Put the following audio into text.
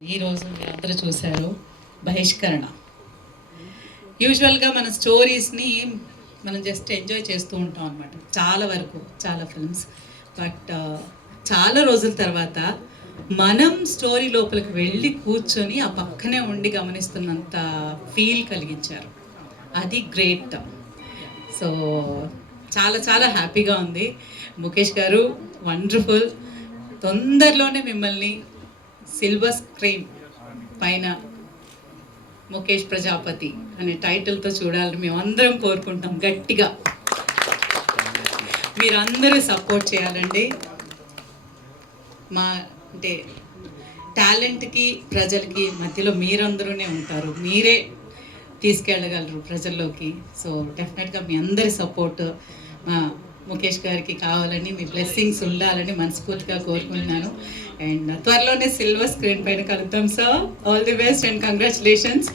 ఈరోజు మీరు అందరూ చూశారు బహిష్కరణ. యూజువల్గా మన స్టోరీస్ని మనం జస్ట్ ఎంజాయ్ చేస్తూ ఉంటాం అనమాట, చాలా వరకు చాలా ఫిల్మ్స్. బట్ చాలా రోజుల తర్వాత మనం స్టోరీ లోపలికి వెళ్ళి కూర్చొని ఆ పక్కనే ఉండి గమనిస్తున్నంత ఫీల్ కలిగించారు. అది గ్రేట్. సో చాలా చాలా హ్యాపీగా ఉంది. ముఖేష్ గారు వండర్ఫుల్. తొందరలోనే మిమ్మల్ని సిల్వర్ స్క్రీన్ పైన ముఖేష్ ప్రజాపతి అనే టైటిల్తో చూడాలని మేమందరం కోరుకుంటాం గట్టిగా. మీరందరూ సపోర్ట్ చేయాలండి. మా అంటే టాలెంట్కి ప్రజలకి మధ్యలో మీరందరూనే ఉంటారు, మీరే తీసుకెళ్ళగలరు ప్రజల్లోకి. సో డెఫినెట్గా మీ అందరి సపోర్ట్ మా ముఖేష్ గారికి కావాలని, మీ బ్లెస్సింగ్స్ ఉండాలని మనస్ఫూర్తిగా కోరుకుంటున్నాను. అండ్ త్వరలోనే సిల్వర్ స్క్రీన్ పైన కలుద్దాం sir. All the best and congratulations.